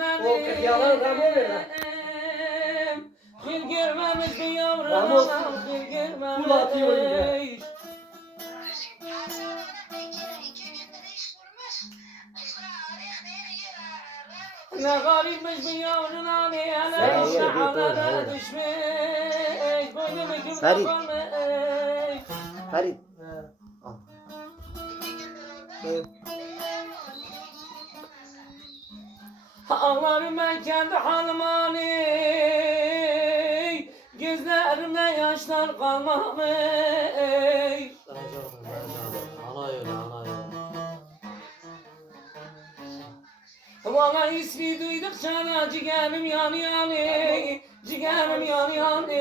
O yalan Ramo ver lan. Gül görmemiş bir yavrum anam gül görmemiş. kul atıyor öyle. Ne garipmiş bir yavrun abi hele Sen işte yürü, dur, halere dur. düşmüş. Boynu Ağlarım ben kendi halıma hani Gözlerimde yaşlar kalmamış. Valla ismi duydukça da ciğerim yanı yanı Ciğerim yanı yanı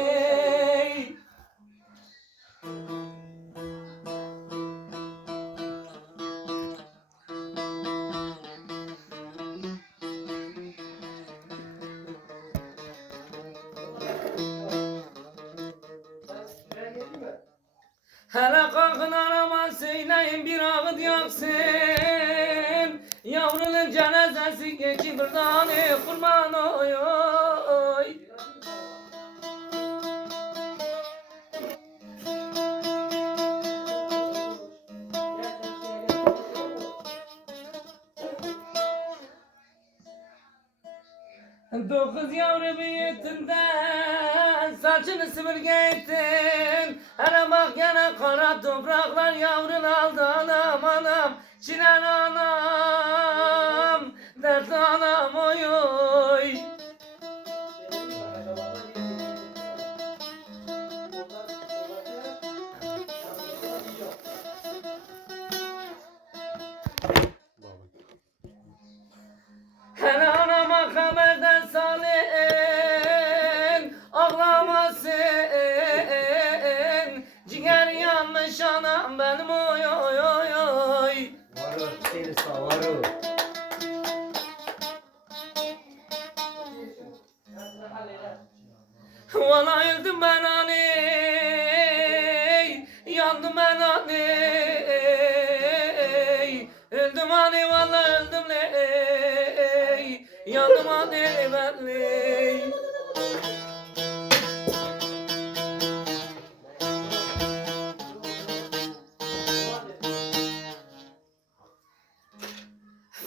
Hele kalkın arama söyleyin bir ağıt yaksın. Yavrunun cenazesi geçi buradan ey kurban saçını süpürge ettin. Hele bak gene kara topraklar yavrun aldı. Anam anam Çilen anam Valla öldüm ben hani Yandım ben hani Öldüm hani valla öldüm ne. Yandım hani ben ne.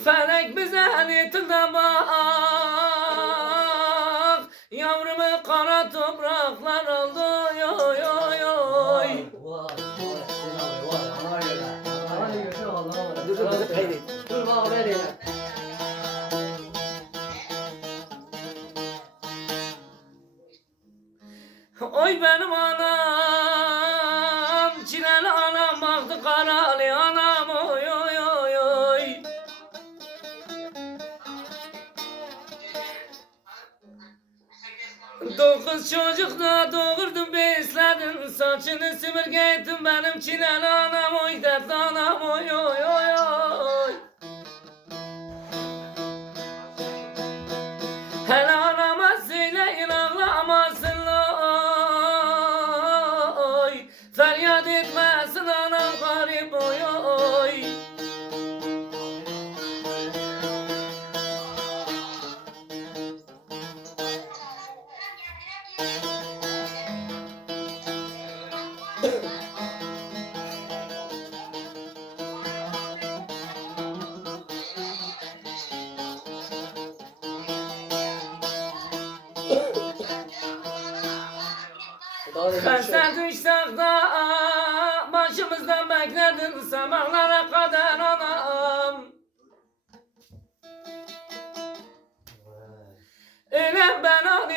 Felek bize niyetinde bak Dokuz çocuk da doğurdum besledim Saçını süpürge ettim benim çileli anam Oy dertli anam oy oy oy oy. Hele Düşsek da başımızdan beklerdin sabahlara kadar anam. Ölem ben onu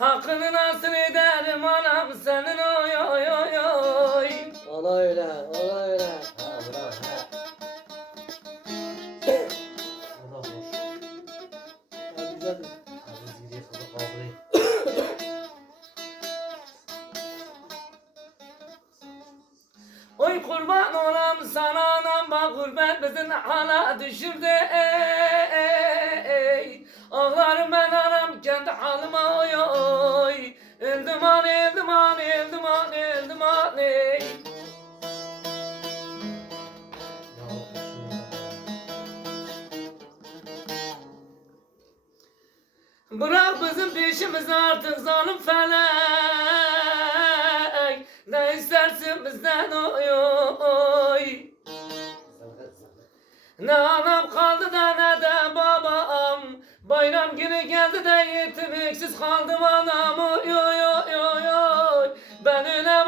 ölem Hakkını nasıl ederim anam senin oy oy oy oy Ana öyle ana öyle. Ha bravo da hoş. Ya güzel. Aziz gidiyor sana kaldırayım. Oy kurban olam sana anam bak gurbet bizi ne hala düşürdü ey Ağlarım ben anam kendi halıma peşimizi artık zalim felek. Ne istersin bizden oy oy. Ne anam kaldı da ne de babam. Bayram günü geldi de yetim öksüz kaldım anam. Oy oy oy oy Ben anne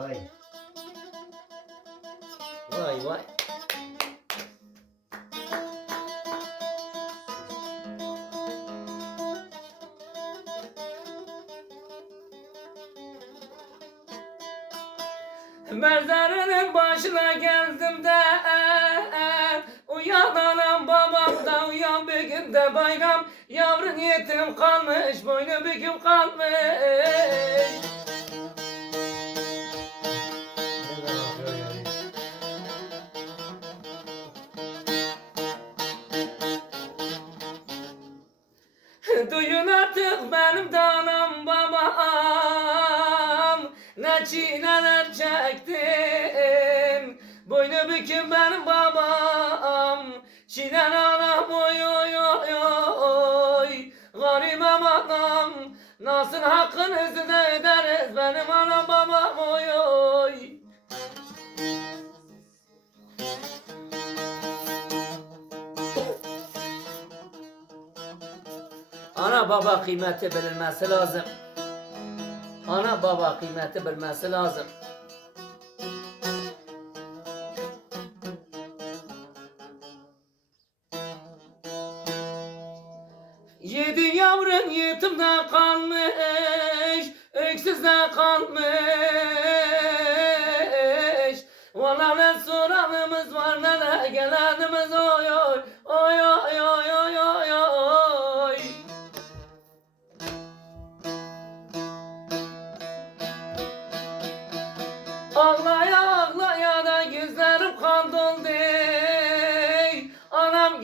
vay. Vay. Vay. Mezarının başına geldim de Uyan anam babam da uyan bir günde bayram. Yavrun yetim kalmış boynu büküm kalmış Duyun artık benim de anam babam. Ne çiğneler çektim. Boynu büküm benim babam. Çiğnen anam oy oy oy oy Garibem anam. Nasıl hakkınızı da baba kıymeti bilinmesi lazım. Ana baba kıymeti bilmesi lazım. Yedi yavrun yetimde kalmış, öksüz de kalmış. Valla ne soranımız var ne de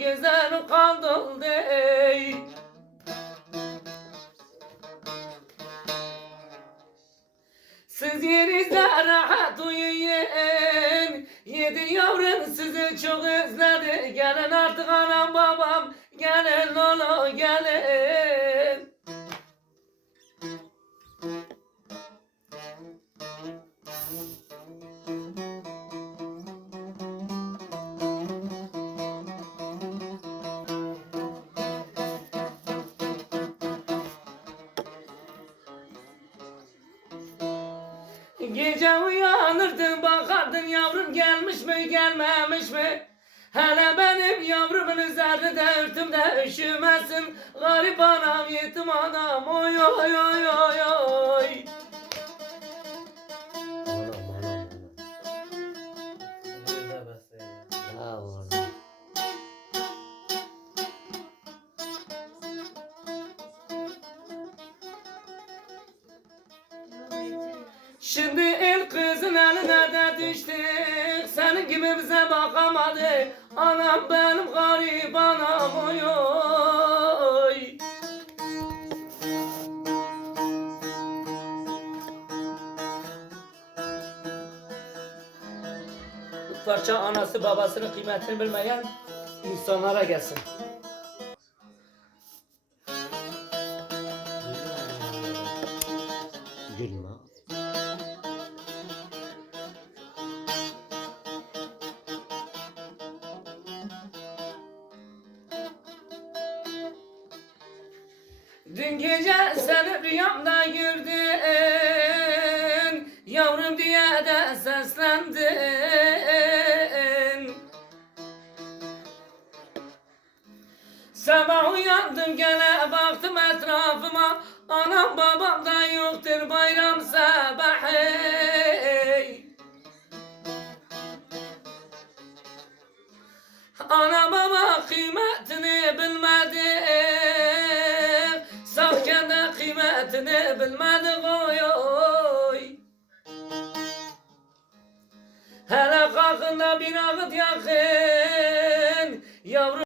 Anam gözlerim kan doldu Siz yerinizde rahat uyuyun Yedi yavrun sizi çok özledi. Gelin artık anam babam Gelin lolo gelin Gece uyanırdın bakardın yavrum gelmiş mi gelmemiş mi? Hele benim yavrumun üzerinde örtümde üşümesin Garip anam yetim anam oy oy oy oy oy Şimdi el kızın eline de düştük Senin gibi bize bakamadı Anam benim garip anam oy oy Bu parça anası babasının kıymetini bilmeyen insanlara gelsin. Gülme. Dün gece seni rüyamda gördüm Yavrum diye de seslendin Sabah uyandım gene baktım etrafıma Anam babam da yoktur bayram sabahı bir ağıt yakın